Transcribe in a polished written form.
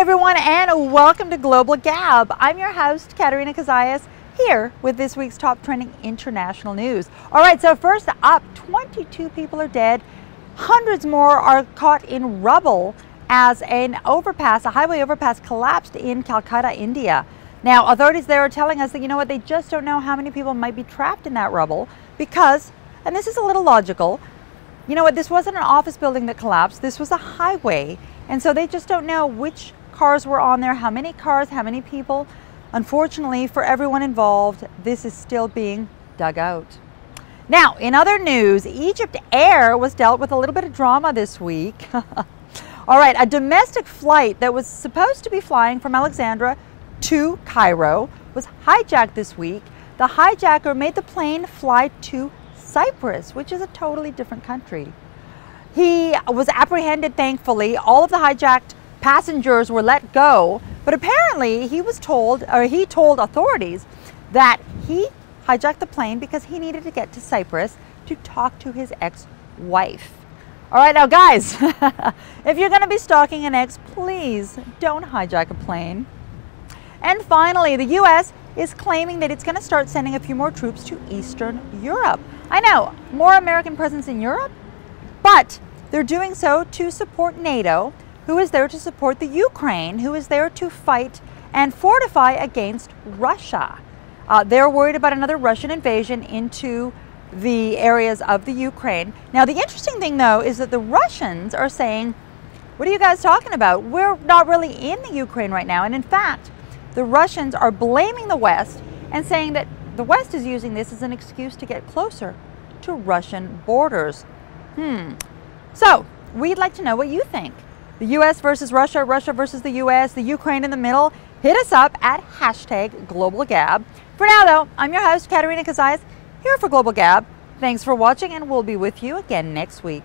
Hi everyone, and welcome to Global Gab. I'm your host, Katerina Kazayas, here with this week's top trending international news. All right, so first up, 22 people are dead. Hundreds more are caught in rubble as a highway overpass collapsed in Calcutta, India. Now, authorities there are telling us that, you know what, they just don't know how many people might be trapped in that rubble because, and this is a little logical, you know what, this wasn't an office building that collapsed, this was a highway. And so they just don't know which cars were on there, how many cars, how many people. Unfortunately for everyone involved, this is still being dug out. Now, in other news, Egypt Air was dealt with a little bit of drama this week. All right, a domestic flight that was supposed to be flying from Alexandria to Cairo was hijacked this week. The hijacker made the plane fly to Cyprus, which is a totally different country. He was apprehended, thankfully. All of the hijacked passengers were let go, but apparently he told authorities that he hijacked the plane because he needed to get to Cyprus to talk to his ex-wife. All right, now guys, if you're going to be stalking an ex, please don't hijack a plane. And finally, the U.S. is claiming that it's going to start sending a few more troops to Eastern Europe. I know, more American presence in Europe, but they're doing so to support NATO, who is there to support the Ukraine, who is there to fight and fortify against Russia. They're worried about another Russian invasion into the areas of the Ukraine. Now, the interesting thing, though, is that the Russians are saying, what are you guys talking about? We're not really in the Ukraine right now. And in fact, the Russians are blaming the West and saying that the West is using this as an excuse to get closer to Russian borders. So, we'd like to know what you think. The U.S. versus Russia, Russia versus the U.S., the Ukraine in the middle. Hit us up at #GlobalGab. For now, though, I'm your host, Katerina Kazayas, here for Global Gab. Thanks for watching, and we'll be with you again next week.